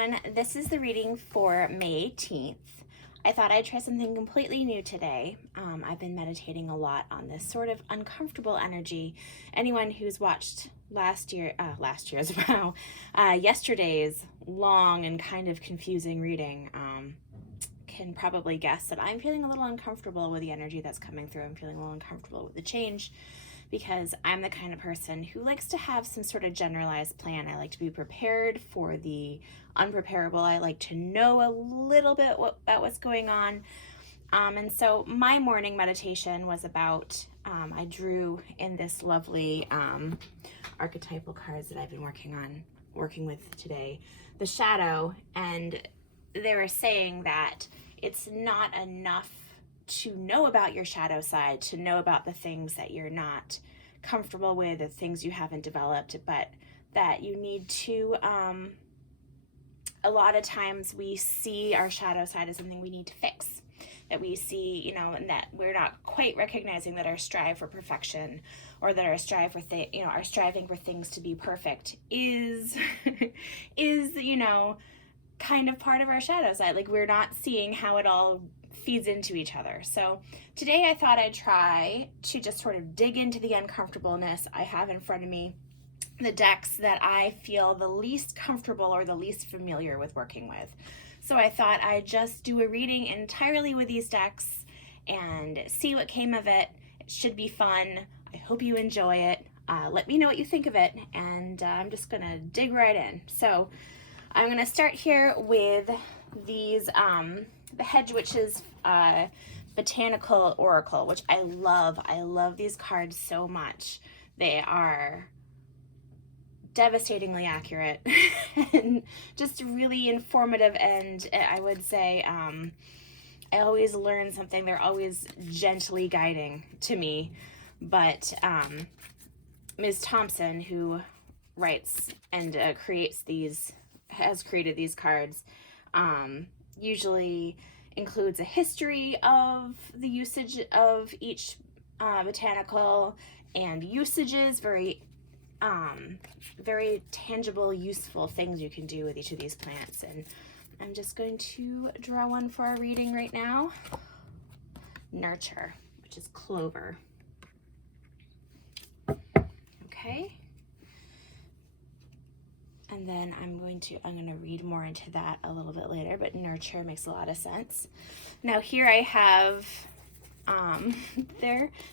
everyone. This is the reading for May 18th. I thought I'd try something completely new today. I've been meditating a lot on this sort of uncomfortable energy. Anyone who's watched yesterday's long and kind of confusing reading can probably guess that I'm feeling a little uncomfortable with the energy that's coming through. I'm feeling a little uncomfortable with the change, because I'm the kind of person who likes to have some sort of generalized plan. I like to be prepared for the unpreparable. I like to know a little bit about what's going on. And so my morning meditation was about, I drew in this lovely archetypal cards that I've been working with today, the shadow, and they were saying that it's not enough to know about your shadow side, to know about the things that you're not comfortable with, the things you haven't developed, but that you need to, a lot of times we see our shadow side as something we need to fix, that we see, and that we're not quite recognizing that our strive for perfection, or that our strive for our striving for things to be perfect is kind of part of our shadow side. Like, we're not seeing how it all feeds into each other. So today I thought I'd try to just sort of dig into the uncomfortableness. I have in front of me the decks that I feel the least comfortable or the least familiar with working with. So I thought I'd just do a reading entirely with these decks and see what came of it. It should be fun. I hope you enjoy it. Let me know what you think of it, and I'm just gonna dig right in. So I'm gonna start here with these the Hedge Witches Botanical Oracle, which I love. I love these cards so much. They are devastatingly accurate and just really informative, and I would say I always learn something. They're always gently guiding to me. But Ms. Thompson, who writes and has created these cards, usually includes a history of the usage of each botanical and usages, very tangible, useful things you can do with each of these plants. And I'm just going to draw one for our reading right now. Nurture, which is clover. Okay. And then I'm going to read more into that a little bit later, but nurture makes a lot of sense. Now here I have,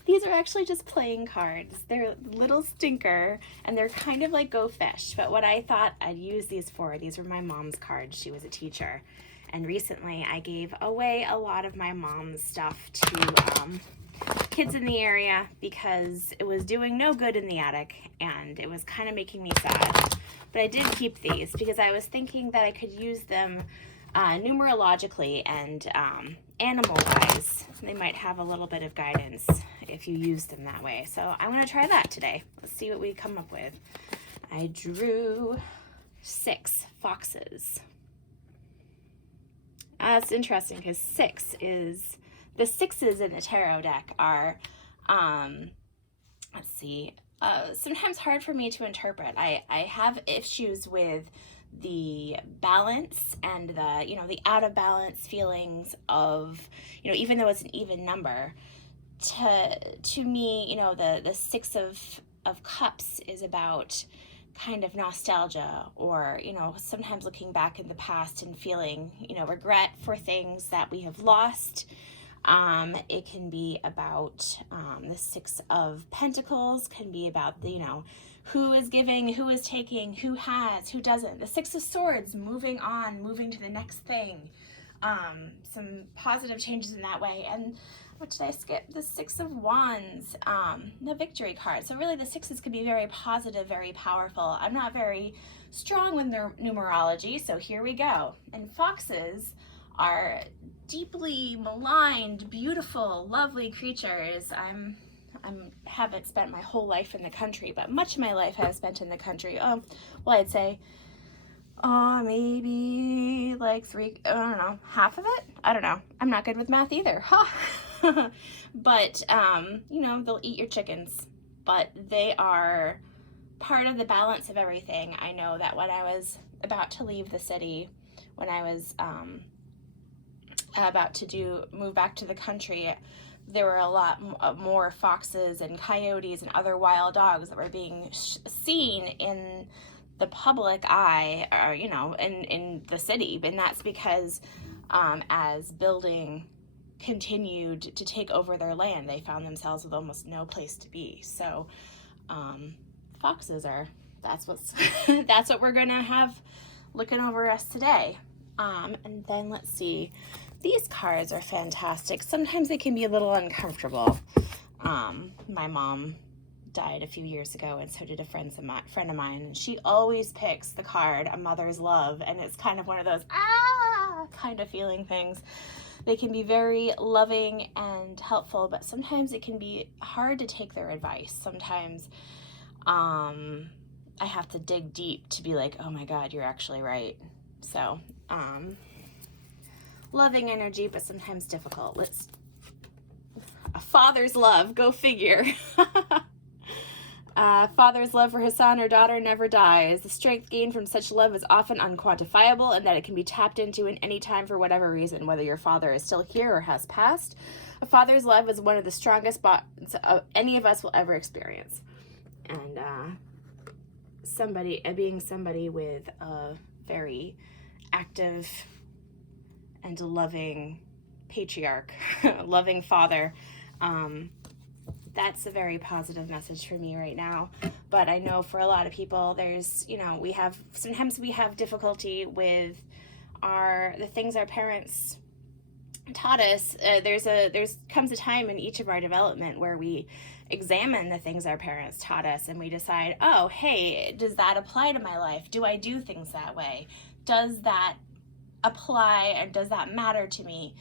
these are actually just playing cards. They're little stinker, and they're kind of like Go Fish, but what I thought I'd use these were my mom's cards. She was a teacher, and recently I gave away a lot of my mom's stuff to kids in the area because it was doing no good in the attic, and it was kind of making me sad. But I did keep these because I was thinking that I could use them numerologically and animal-wise. They might have a little bit of guidance if you use them that way. So I'm going to try that today. Let's see what we come up with. I drew 6 foxes. That's interesting because the sixes in the tarot deck are, let's see, sometimes hard for me to interpret. I have issues with the balance and the out of balance feelings of, even though it's an even number, to me, the 6 of cups is about kind of nostalgia, or sometimes looking back in the past and feeling regret for things that we have lost. It can be about the 6 of Pentacles, can be about the who is giving, who is taking, who has, who doesn't. The 6 of Swords, moving on, moving to the next thing. Some positive changes in that way. And what did I skip? The 6 of Wands, the Victory card. So really the 6s could be very positive, very powerful. I'm not very strong with their numerology, so here we go. And foxes are deeply maligned, beautiful, lovely creatures. I haven't spent my whole life in the country, but much of my life I have spent in the country. I'd say maybe like half of it? I don't know. I'm not good with math either. But, they'll eat your chickens, but they are part of the balance of everything. I know that when I was about to leave the city, when I was about to move back to the country, there were a lot more foxes and coyotes and other wild dogs that were being seen in the public eye, or, you know, in the city. And that's because as building continued to take over their land, they found themselves with almost no place to be. So foxes are, that's what we're gonna have looking over us today. And then let's see, these cards are fantastic. Sometimes they can be a little uncomfortable. My mom died a few years ago, and so did a friend of mine, and she always picks the card A Mother's Love, and it's kind of one of those kind of feeling things. They can be very loving and helpful, but sometimes it can be hard to take their advice. Sometimes I have to dig deep to be like, oh my God, you're actually right. So loving energy, but sometimes difficult. A father's love, go figure. Father's love for his son or daughter never dies. The strength gained from such love is often unquantifiable, and that it can be tapped into in any time for whatever reason, whether your father is still here or has passed. A father's love is one of the strongest bonds any of us will ever experience. And being somebody with a very active and loving patriarch, loving father, that's a very positive message for me right now. But I know for a lot of people, there's, you know, sometimes we have difficulty with the things our parents taught us. Comes a time in each of our development where we examine the things our parents taught us, and we decide, oh, hey, does that apply to my life? Do I do things that way? Does that apply, and does that matter to me?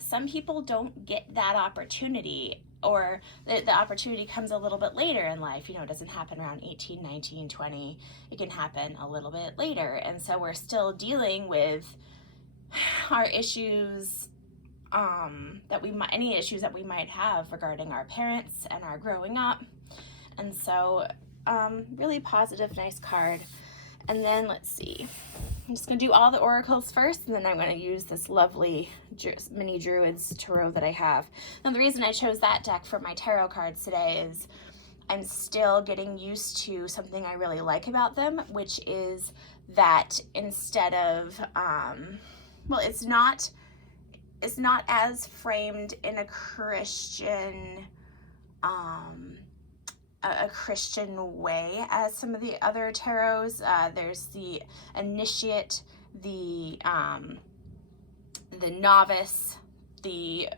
Some people don't get that opportunity, or the opportunity comes a little bit later in life. You know, it doesn't happen around 18, 19, 20. It can happen a little bit later. And so we're still dealing with our issues, any issues that we might have regarding our parents and our growing up. And so really positive, nice card. And then let's see, I'm just going to do all the oracles first, and then I'm going to use this lovely mini Druids Tarot that I have. Now, the reason I chose that deck for my tarot cards today is I'm still getting used to something I really like about them, which is that instead of, it's not as framed in a Christian, a Christian way as some of the other tarots. There's the initiate, the novice, the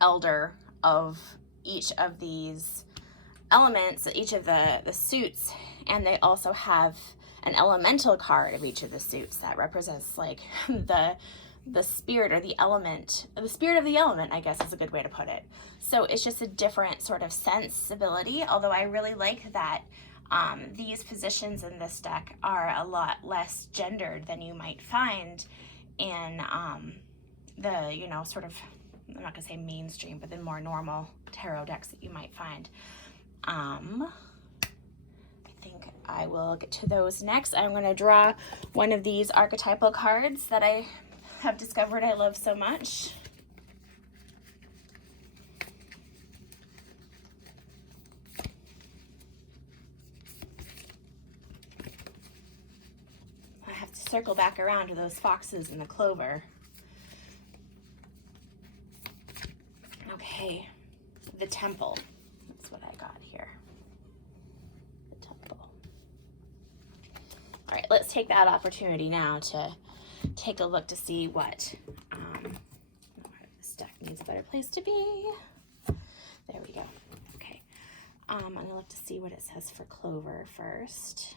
elder of each of these elements, each of the suits, and they also have an elemental card of each of the suits that represents like the spirit or the element, the spirit of the element, I guess is a good way to put it. So it's just a different sort of sensibility, although I really like that these positions in this deck are a lot less gendered than you might find in the, you know, sort of, I'm not gonna say mainstream, but the more normal tarot decks that you might find. I think I will get to those next. I'm gonna draw one of these archetypal cards that I have discovered I love so much. I have to circle back around to those foxes and the clover. Okay, the Temple. That's what I got here. The Temple. All right, let's take that opportunity now to take a look to see what this deck needs a better place to be. There we go. Okay. I'm gonna look to see what it says for clover first.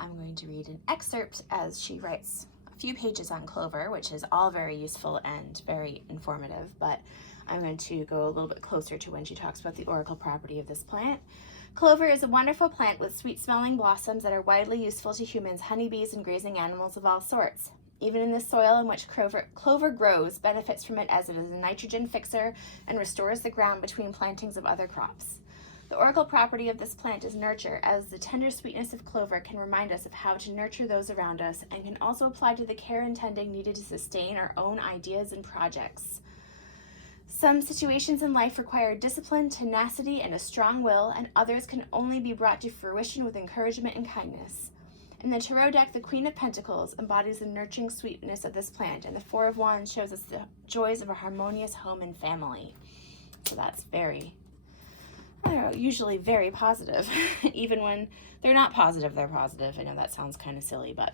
I'm going to read an excerpt as she writes a few pages on clover, which is all very useful and very informative, but I'm going to go a little bit closer to when she talks about the oracle property of this plant. Clover is a wonderful plant with sweet-smelling blossoms that are widely useful to humans, honeybees, and grazing animals of all sorts. Even in the soil in which clover grows benefits from it as it is a nitrogen fixer and restores the ground between plantings of other crops. The oracle property of this plant is nurture, as the tender sweetness of clover can remind us of how to nurture those around us and can also apply to the care and tending needed to sustain our own ideas and projects. Some situations in life require discipline, tenacity, and a strong will, and others can only be brought to fruition with encouragement and kindness. In the Tarot deck, the Queen of Pentacles embodies the nurturing sweetness of this plant, and the Four of Wands shows us the joys of a harmonious home and family. So that's very, I don't know, usually very positive. Even when they're not positive, they're positive. I know that sounds kind of silly, but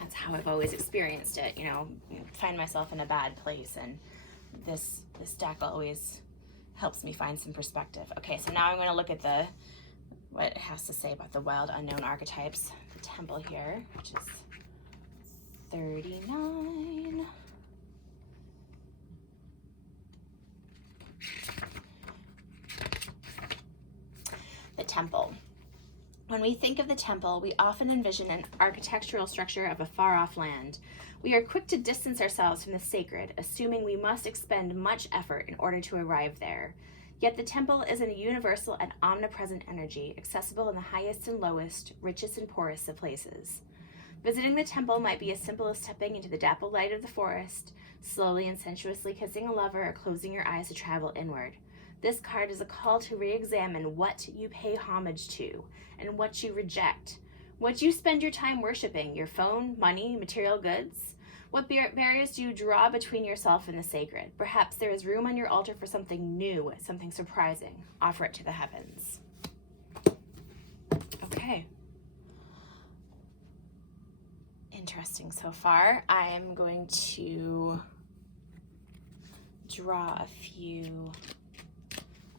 that's how I've always experienced it. You know, find myself in a bad place, and this deck always helps me find some perspective. Okay, so now I'm going to look at what it has to say about the wild unknown archetypes. The Temple here, which is 39. The Temple. When we think of the temple, we often envision an architectural structure of a far-off land. We are quick to distance ourselves from the sacred, assuming we must expend much effort in order to arrive there. Yet the temple is a universal and omnipresent energy, accessible in the highest and lowest, richest and poorest of places. Visiting the temple might be as simple as stepping into the dappled light of the forest, slowly and sensuously kissing a lover, or closing your eyes to travel inward. This card is a call to re-examine what you pay homage to and what you reject. What you spend your time worshiping, your phone, money, material goods? What barriers do you draw between yourself and the sacred? Perhaps there is room on your altar for something new, something surprising. Offer it to the heavens. Okay. Interesting so far. I am going to draw a few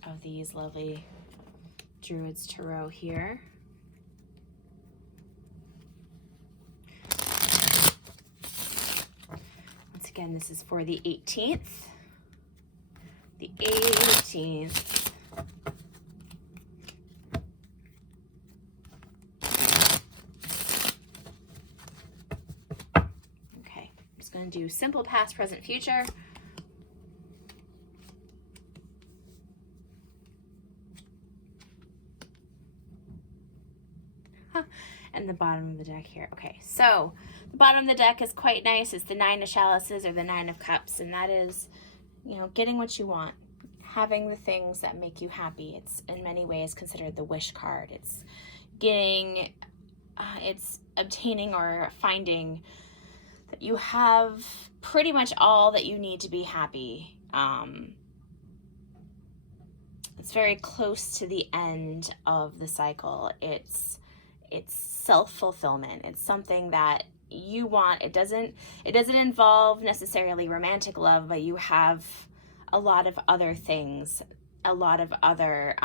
of these lovely Druid's Tarot here. Once again, this is for the 18th. The 18th. Okay, I'm just going to do simple past, present, future. And the bottom of the deck here. Okay, so the bottom of the deck is quite nice. It's the Nine of Chalices, or the Nine of Cups, and that is, you know, getting what you want, having the things that make you happy. It's in many ways considered the wish card. It's getting, it's obtaining or finding that you have pretty much all that you need to be happy. It's very close to the end of the cycle. It's self-fulfillment. It's something that you want. It doesn't involve necessarily romantic love, but you have a lot of other things, a lot of other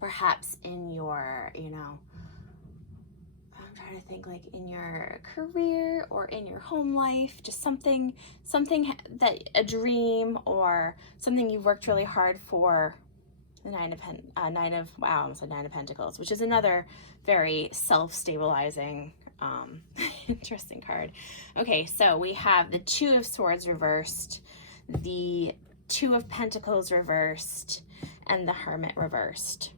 perhaps in your, you know, I'm trying to think, like in your career or in your home life, just something that, a dream or something you've worked really hard for. The Nine of Pentacles, which is another very self-stabilizing, interesting card. Okay, so we have the Two of Swords reversed, the Two of Pentacles reversed, and the Hermit reversed.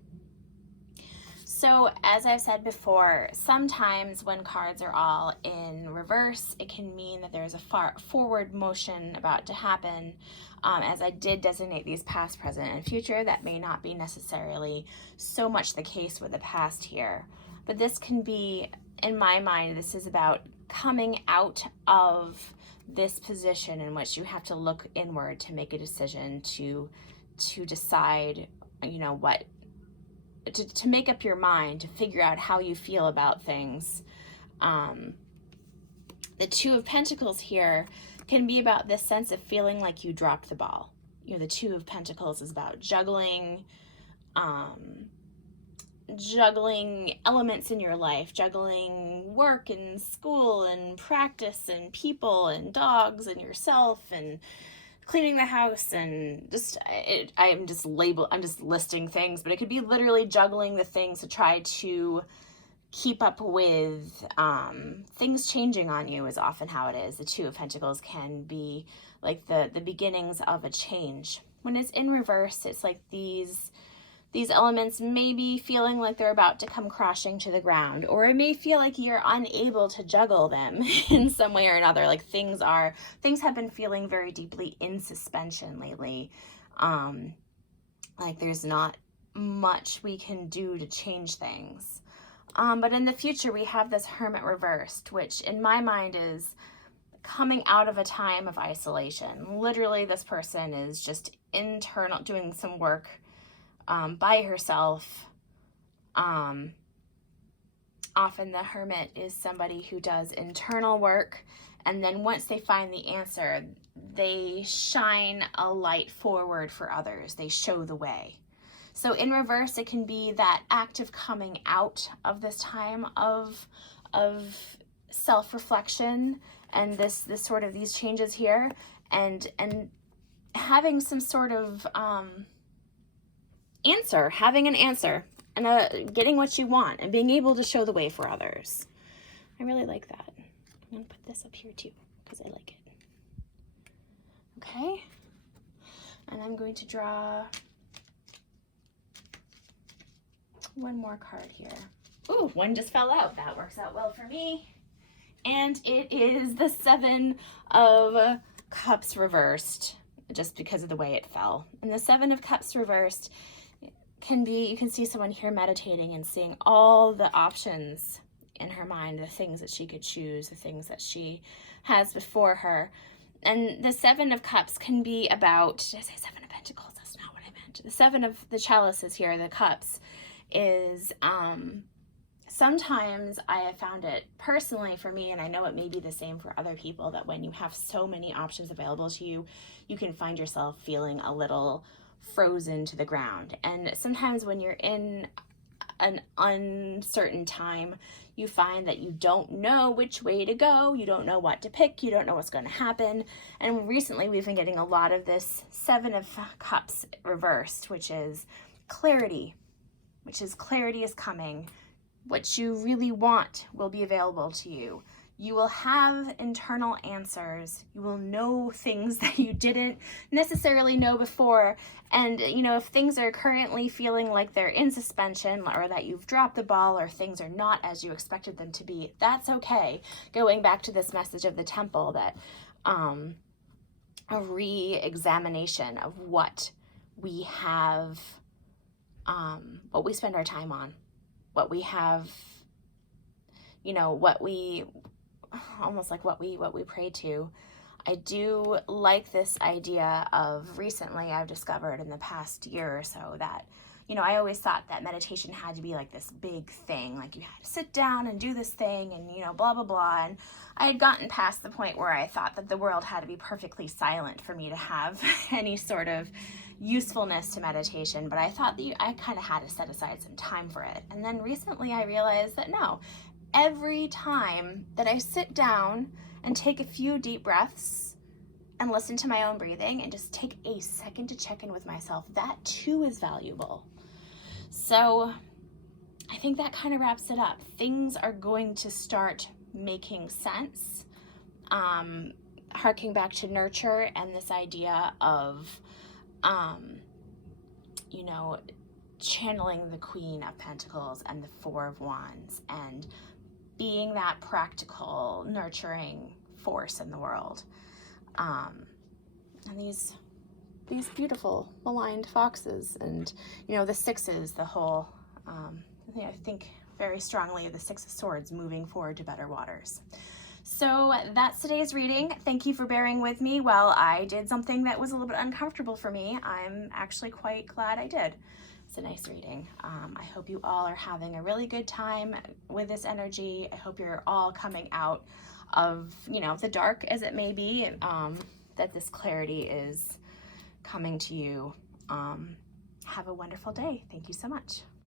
So as I've said before, sometimes when cards are all in reverse, it can mean that there's a forward motion about to happen. As I did designate these past, present, and future, that may not be necessarily so much the case with the past here. But this can be, in my mind, this is about coming out of this position in which you have to look inward to make a decision, to decide, you know, what, to make up your mind, to figure out how you feel about things. The Two of Pentacles here can be about this sense of feeling like you dropped the ball. You know, the Two of Pentacles is about juggling elements in your life, juggling work and school and practice and people and dogs and yourself and cleaning the house and I'm just listing things, but it could be literally juggling the things to try to keep up with things changing on you is often how it is. The Two of Pentacles can be like the beginnings of a change. When it's in reverse, it's like these elements may be feeling like they're about to come crashing to the ground, or it may feel like you're unable to juggle them in some way or another. Like things have been feeling very deeply in suspension lately. Like there's not much we can do to change things. But in the future, we have this Hermit reversed, which in my mind is coming out of a time of isolation. Literally, this person is just doing some work by herself. Often the Hermit is somebody who does internal work, and then once they find the answer, they shine a light forward for others. They show the way. So in reverse, it can be that active coming out of this time of self-reflection and this sort of these changes here, and having some sort of having an answer and getting what you want and being able to show the way for others. I really like that. I'm gonna put this up here too because I like it. Okay, and I'm going to draw one more card here. Ooh, one just fell out. That works out well for me. And it is the Seven of Cups reversed, just because of the way it fell. And the Seven of Cups reversed can be, you can see someone here meditating and seeing all the options in her mind, the things that she could choose, the things that she has before her. And the Seven of Cups can be about, did I say Seven of Pentacles? That's not what I meant. The Seven of the Chalices here, the Cups, is sometimes I have found it personally for me, and I know it may be the same for other people, that when you have so many options available to you, you can find yourself feeling a little frozen to the ground. And sometimes when you're in an uncertain time, you find that you don't know which way to go, you don't know what to pick, you don't know what's going to happen. And recently we've been getting a lot of this Seven of Cups reversed, which is clarity is coming. What you really want will be available to you. You will have internal answers. You will know things that you didn't necessarily know before. And, you know, if things are currently feeling like they're in suspension, or that you've dropped the ball, or things are not as you expected them to be, that's okay. Going back to this message of the Temple, that a re-examination of what we have, what we spend our time on, what we have, you know, what we pray to. I do like this idea of, recently I've discovered in the past year or so that, you know, I always thought that meditation had to be like this big thing, like you had to sit down and do this thing and, you know, blah, blah, blah. And I had gotten past the point where I thought that the world had to be perfectly silent for me to have any sort of usefulness to meditation. But I thought that I kind of had to set aside some time for it. And then recently I realized that no, every time that I sit down and take a few deep breaths and listen to my own breathing and just take a second to check in with myself, that too is valuable. So I think that kind of wraps it up. Things are going to start making sense. Harking back to nurture and this idea of, you know, channeling the Queen of Pentacles and the Four of Wands, and being that practical, nurturing force in the world. And these beautiful aligned foxes, and, you know, the sixes, the whole, I think very strongly of the Six of Swords moving forward to better waters. So that's today's reading. Thank you for bearing with me while I did something that was a little bit uncomfortable for me. I'm actually quite glad I did. It's a nice reading. I hope you all are having a really good time with this energy. I hope you're all coming out of, you know, the dark as it may be, that this clarity is coming to you. Have a wonderful day. Thank you so much.